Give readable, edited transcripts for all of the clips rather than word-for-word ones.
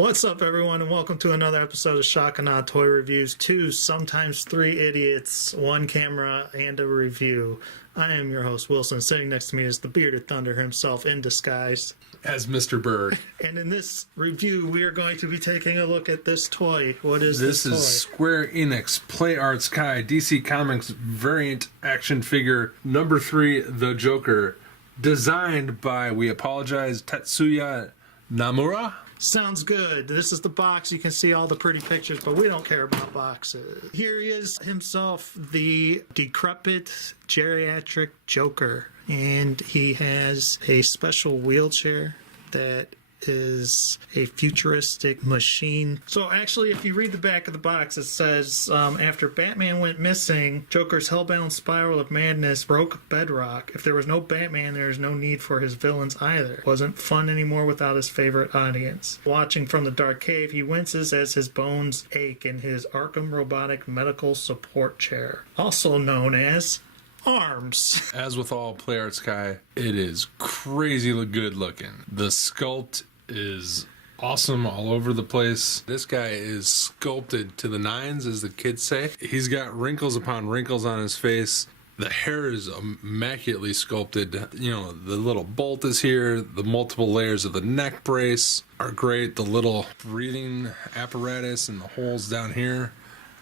What's up, everyone, and welcome to another episode of Shock and Awe Toy Reviews. 2, sometimes 3 idiots, 1 camera, and a review. I am your host, Wilson. Sitting next to me is the Bearded Thunder himself in disguise. As Mr. Berg. And in this review, we are going to be taking a look at this toy. What is this toy? This is Square Enix Play Arts Kai DC Comics variant action figure number 3, The Joker. Designed by, we apologize, Tetsuya Nomura. Sounds good. This is the box. You can see all the pretty pictures, but we don't care about boxes. Here he is himself, the decrepit geriatric Joker. And he has a special wheelchair that is a futuristic machine. So actually, if you read the back of the box, it says, after Batman went missing, Joker's hellbound spiral of madness broke bedrock. If there was no Batman, there is no need for his villains either. Wasn't fun anymore without his favorite audience. Watching from the dark cave, he winces as his bones ache in his Arkham robotic medical support chair, also known as arms. As with all Play Arts Kai, it is crazy good looking. The sculpt is awesome all over the place. This guy is sculpted to the nines, as the kids say. He's got wrinkles upon wrinkles on his face. The hair is immaculately sculpted. You know, the little bolt is here. The multiple layers of the neck brace are great. The little breathing apparatus and the holes down here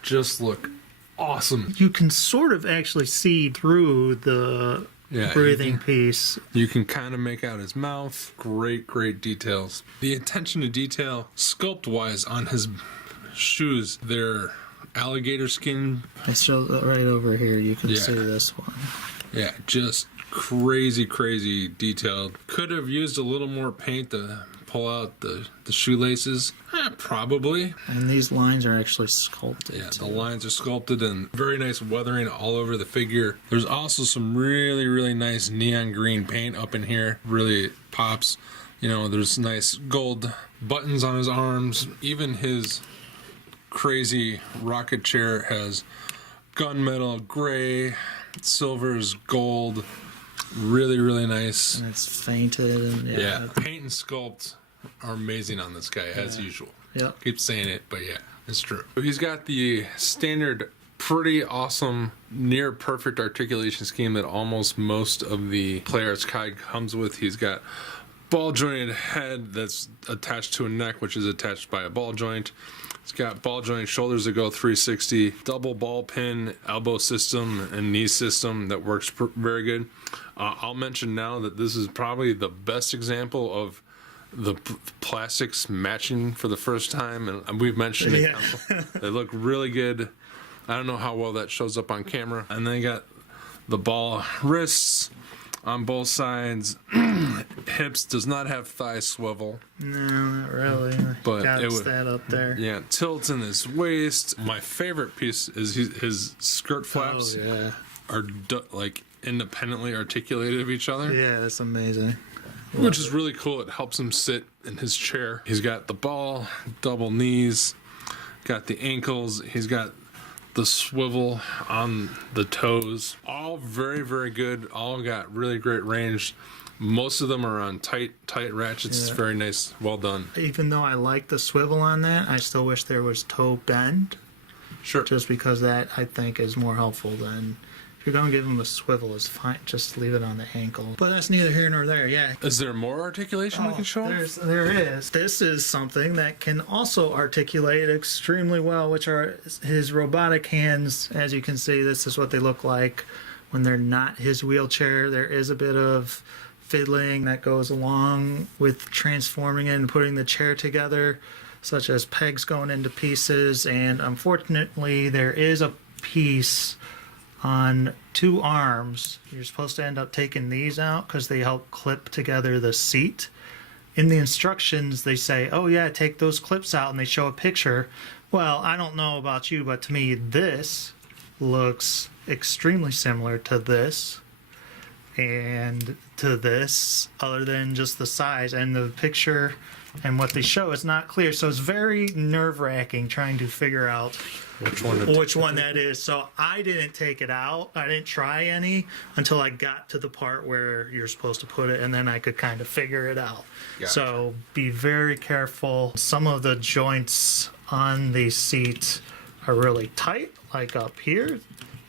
just look awesome. You can sort of actually see through the breathing piece. You can kind of make out his mouth. Great details. The attention to detail, sculpt-wise, on his shoes, they're alligator skin. I show right over here. You can see this one. Yeah, just crazy detailed. Could have used a little more paint to pull out the shoelaces. Probably. And these lines are actually sculpted. Yeah, the lines are sculpted and very nice weathering all over the figure. There's also some really nice neon green paint up in here. Really pops. You know, there's nice gold buttons on his arms. Even his crazy rocket chair has gunmetal, gray, silver's gold. Really nice. And it's fainted. And paint and sculpt are amazing on this guy, as usual. Yep. Keep saying it, but yeah, it's true. He's got the standard, pretty awesome, near perfect articulation scheme that almost most of the Play Arts Kai comes with. He's got ball jointed head that's attached to a neck, which is attached by a ball joint. It's got ball joint shoulders that go 360, double ball pin, elbow system, and knee system that works very good. I'll mention now that this is probably the best example of the plastics matching for the first time, and we've mentioned it. They look really good. I don't know how well that shows up on camera. And then you got the ball wrists on both sides. Hips does not have thigh swivel. No, not really. But got that up there. Yeah, tilts in his waist. My favorite piece is his skirt flaps. Are like independently articulated of each other. Yeah, that's amazing. Which is really cool. It helps him sit in his chair. He's got the ball, double knees, got the ankles. He's got the swivel on the toes. All very good. All got really great range. Most of them are on tight ratchets. It's very nice. Well done. Even though I like the swivel on that, I still wish there was toe bend. Sure. Just because that, I think, is more helpful than... If you're going to give him a swivel, it's fine. Just leave it on the ankle. But that's neither here nor there, Is there more articulation we can show? There is. This is something that can also articulate extremely well, which are his robotic hands. As you can see, this is what they look like when they're not his wheelchair. There is a bit of fiddling that goes along with transforming it and putting the chair together, such as pegs going into pieces. And unfortunately, there is a piece on 2 arms. You're supposed to end up taking these out because they help clip together the seat. In the instructions, they say, oh yeah, take those clips out, and they show a picture. Well, I don't know about you, but to me, this looks extremely similar to this and to this, other than just the size. And the picture and what they show is not clear. So it's very nerve-wracking trying to figure out which one that is. So I didn't take it out. I didn't try any until I got to the part where you're supposed to put it, and then I could kind of figure it out. Gotcha. So be very careful. Some of the joints on the seat are really tight, like up here.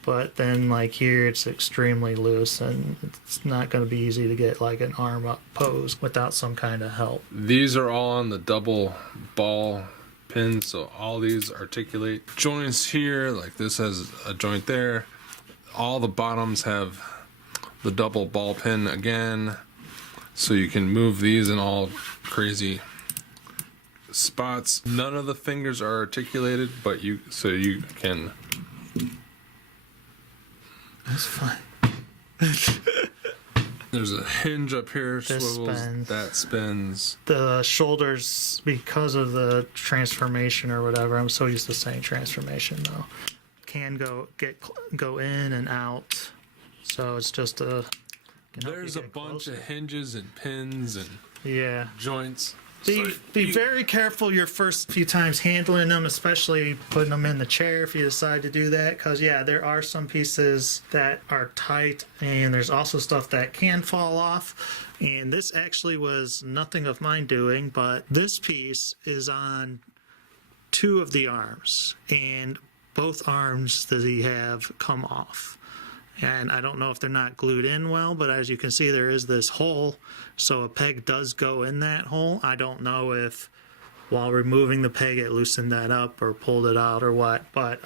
But then, like here, it's extremely loose, and it's not going to be easy to get like an arm up pose without some kind of help. These are all on the double ball pins, so all these articulate. Joints here, like this has a joint there. All the bottoms have the double ball pin again, so you can move these in all crazy spots. None of the fingers are articulated, but you can. That's fine. There's a hinge up here, This swivels, spins. that spins. The shoulders, because of the transformation or whatever, I'm so used to saying transformation though, can go in and out. So it's just a. There's a bunch of hinges and pins and Yeah. joints. Be very careful your first few times handling them, especially putting them in the chair if you decide to do that. Because, yeah, there are some pieces that are tight, and there's also stuff that can fall off. And this actually was nothing of mine doing, but this piece is on 2 of the arms, and both arms that he have come off. And I don't know if they're not glued in well, but as you can see, there is this hole. So a peg does go in that hole. I don't know if while removing the peg it loosened that up or pulled it out or what. But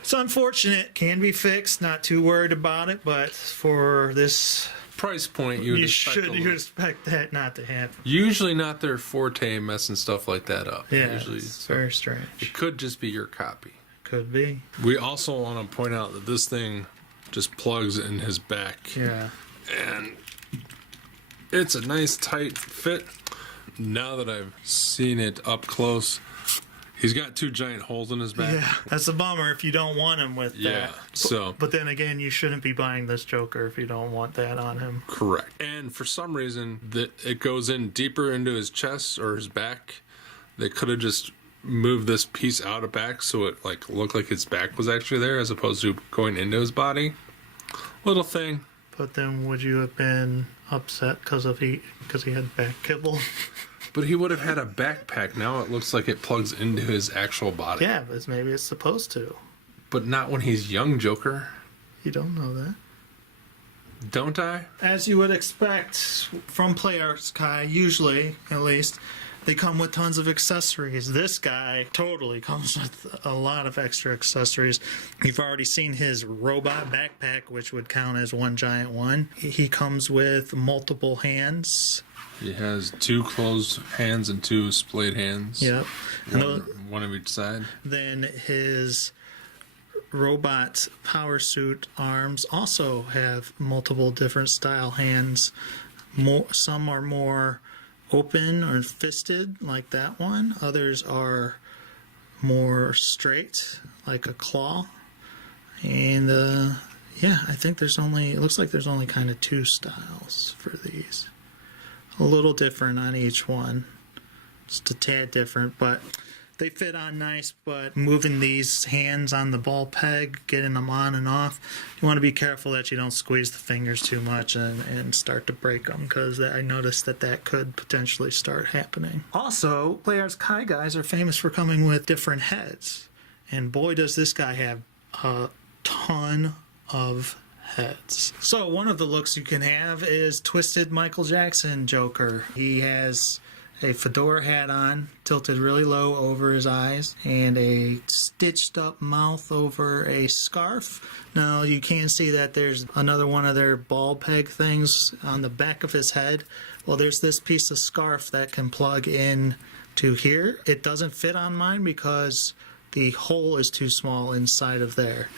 it's unfortunate. Can be fixed. Not too worried about it. But for this Price point, you expect that not to happen. Usually not their forte, messing stuff like that up. Yeah, Usually, it's very strange. it could just be your copy. Could be. We also want to point out that this thing just plugs in his back. Yeah. And it's a nice tight fit. Now that I've seen it up close, he's got 2 giant holes in his back. Yeah, that's a bummer if you don't want him with Yeah, that. so. But then again, you shouldn't be buying this Joker if you don't want that on him. Correct. And for some reason, it goes in deeper into his chest or his back. They could have just moved this piece out of back so it like looked like his back was actually there as opposed to going into his body. Little thing. But then would you have been upset because he had back kibble? But he would have had a backpack. Now it looks like it plugs into his actual body. Yeah, but maybe it's supposed to. But not when he's young, Joker. You don't know that. Don't I? As you would expect from PlayArts Kai, usually at least, they come with tons of accessories. This guy totally comes with a lot of extra accessories. You've already seen his robot backpack, which would count as one giant one. He comes with multiple hands. He has 2 closed hands and 2 splayed hands. Yep. One of each side. Then his robot power suit arms also have multiple different style hands. Some are more open or fisted like that one. Others are more straight like a claw. And yeah, I think it looks like there's only kind of 2 styles for these. A little different on each one. Just a tad different, but they fit on nice. But moving these hands on the ball peg, getting them on and off, you want to be careful that you don't squeeze the fingers too much and start to break them, because I noticed that could potentially start happening. Also, PlayArts Kai guys are famous for coming with different heads, and boy does this guy have a ton of heads. So one of the looks you can have is Twisted Michael Jackson Joker. He has a fedora hat on, tilted really low over his eyes, and a stitched up mouth over a scarf. Now you can see that there's another one of their ball peg things on the back of his head. Well, there's this piece of scarf that can plug in to here. It doesn't fit on mine because the hole is too small inside of there.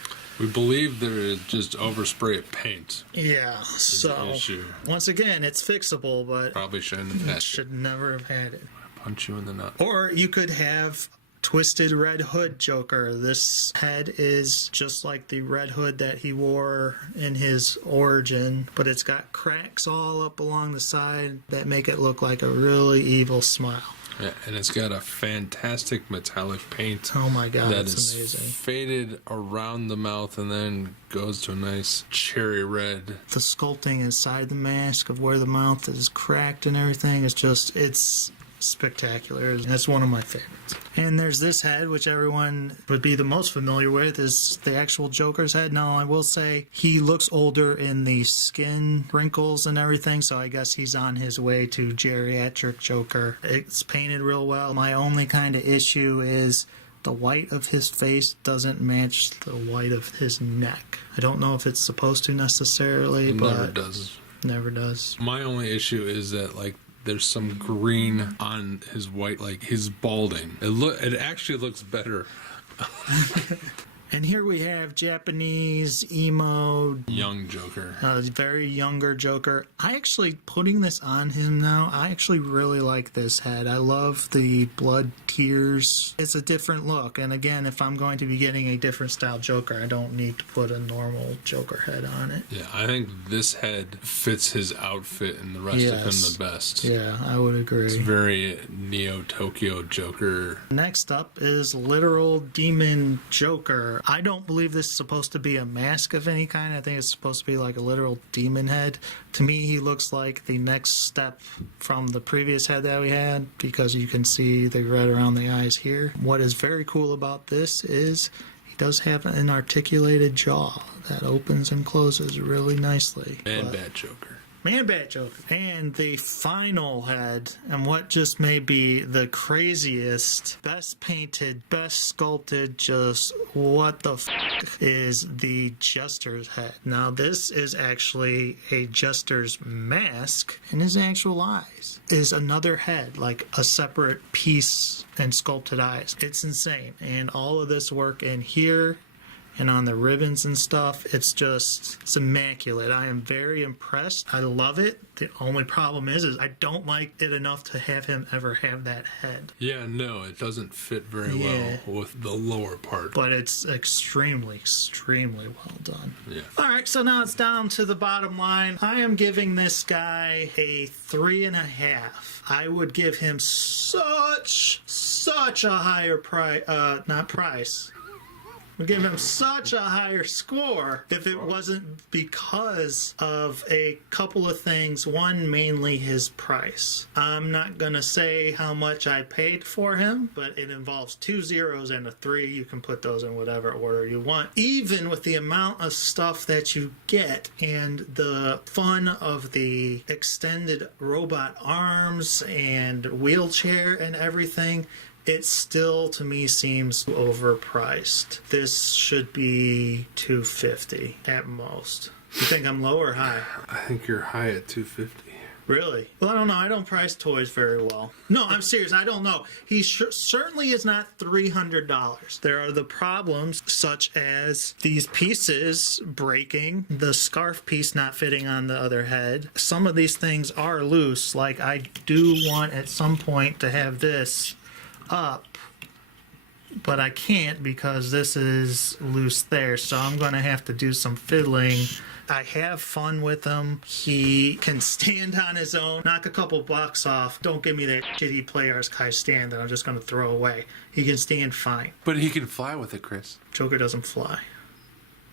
We believe there is just overspray of paint. Yeah, so issue. Once again, it's fixable, but Probably shouldn't have had should never have had it. Punch you in the nut. Or you could have Twisted Red Hood Joker. This head is just like the red hood that he wore in his origin, but it's got cracks all up along the side that make it look like a really evil smile. Yeah, and it's got a fantastic metallic paint. Oh my god, that it's is amazing. Faded around the mouth and then goes to a nice cherry red. The sculpting inside the mask of where the mouth is cracked and everything is just, it's spectacular. That's one of my favorites. And there's this head, which everyone would be the most familiar with, is the actual Joker's head. Now, I will say he looks older in the skin wrinkles and everything, so I guess he's on his way to geriatric Joker. It's painted real well. My only kind of issue is the white of his face doesn't match the white of his neck. I don't know if it's supposed to necessarily, It but never does. Never does. My only issue is that, like, there's some green on his white, like he's balding. It actually looks better. And here we have Japanese emo Young Joker. very younger Joker. I actually, putting this on him now, I actually really like this head. I love the blood tears. It's a different look. And again, if I'm going to be getting a different style Joker, I don't need to put a normal Joker head on it. Yeah, I think this head fits his outfit and the rest of him the best. Yeah, I would agree. It's very Neo-Tokyo Joker. Next up is Literal Demon Joker. I don't believe this is supposed to be a mask of any kind. I think it's supposed to be like a literal demon head. To me, he looks like the next step from the previous head that we had, because you can see the red around the eyes here. What is very cool about this is he does have an articulated jaw that opens and closes really nicely. Bat Joker. Man-Bat Joker. And the final head, and what just may be the craziest, best painted, best sculpted, just what the f*** is the Jester's head. Now, this is actually a Jester's mask, and his actual eyes is another head, like a separate piece and sculpted eyes. It's insane. And all of this work in here and on the ribbons and stuff, it's immaculate. I am very impressed. I love it. The only problem is I don't like it enough to have him ever have that head. Yeah, no, it doesn't fit very well with the lower part. But it's extremely, extremely well done. Yeah. All right, so now it's down to the bottom line. I am giving this guy a 3.5. I would give him such a higher price. Would give him such a higher score if it wasn't because of a couple of things. One, mainly his price. I'm not going to say how much I paid for him, but it involves 2 zeros and a 3. You can put those in whatever order you want. Even with the amount of stuff that you get and the fun of the extended robot arms and wheelchair and everything, it still, to me, seems overpriced. This should be $250 at most. You think I'm low or high? I think you're high at $250. Really? Well, I don't know. I don't price toys very well. No, I'm serious. I don't know. He certainly is not $300. There are the problems, such as these pieces breaking, the scarf piece not fitting on the other head. Some of these things are loose. Like, I do want at some point to have this up, but I can't because this is loose there, so I'm going to have to do some fiddling. I have fun with him. He can stand on his own, knock a couple bucks off. Don't give me that shitty Players Kai stand that I'm just going to throw away. He can stand fine. But he can fly with it, Chris. Joker doesn't fly.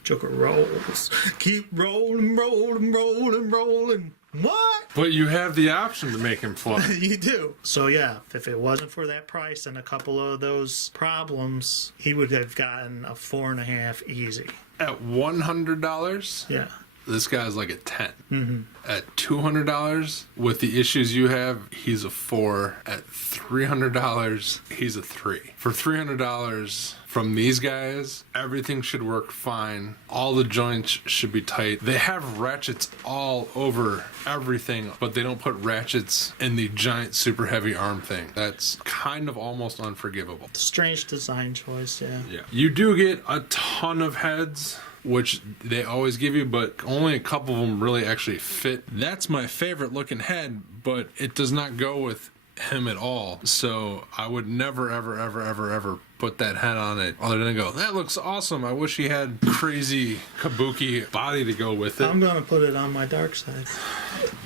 Joker rolls. Keep rolling, rolling, rolling, rolling. What? But you have the option to make him fly. You do. So yeah, if it wasn't for that price and a couple of those problems, he would have gotten a 4.5 easy. At $100? Yeah. This guy's like a 10. Mm-hmm. At $200, with the issues you have, he's a 4. At $300, he's a 3. For $300 from these guys, everything should work fine. All the joints should be tight. They have ratchets all over everything, but they don't put ratchets in the giant super heavy arm thing. That's kind of almost unforgivable. Strange design choice, yeah. Yeah. You do get a ton of heads, which they always give you, but only a couple of them really actually fit. That's my favorite looking head, but it does not go with him at all. So I would never, ever put that head on it other than go, that looks awesome. I wish he had crazy kabuki body to go with it. I'm going to put it on my dark side.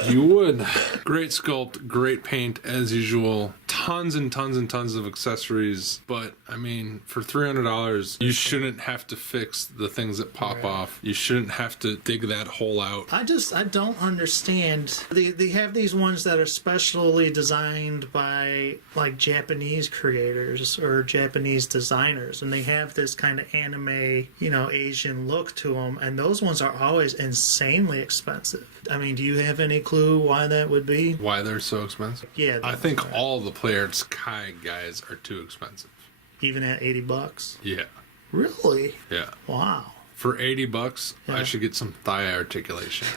You would. Great sculpt, great paint as usual. Tons and tons and tons of accessories. But, I mean, for $300, you shouldn't have to fix the things that pop off. You shouldn't have to dig that hole out. I don't understand. They have these ones that are specially designed by like Japanese creators or Japanese designers, and they have this kind of anime, Asian look to them, and those ones are always insanely expensive. I mean, do you have any clue why that would be? Why they're so expensive? Yeah. I think all the Players Kai guys are too expensive. Even at $80? Yeah. Really? Yeah. Wow. For $80, Yeah. I should get some thigh articulation.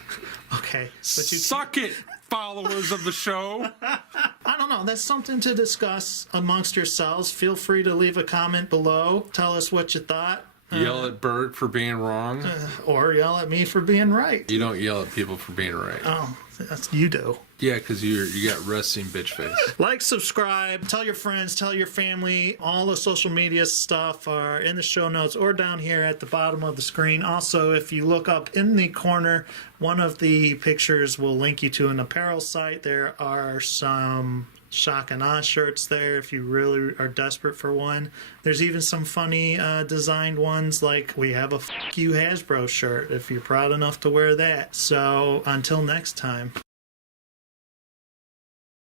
Okay. But you Suck it, followers of the show. I don't know. That's something to discuss amongst yourselves. Feel free to leave a comment below. Tell us what you thought. Yell at Berg for being wrong. Or yell at me for being right. You don't yell at people for being right. Oh, you do. Yeah, because you got resting bitch face. Like, subscribe, tell your friends, tell your family. All the social media stuff are in the show notes or down here at the bottom of the screen. Also, if you look up in the corner, one of the pictures will link you to an apparel site. There are some Shock and Awe shirts there if you really are desperate for one. There's even some funny designed ones, like we have a F*** you Hasbro shirt if you're proud enough to wear that. So until next time.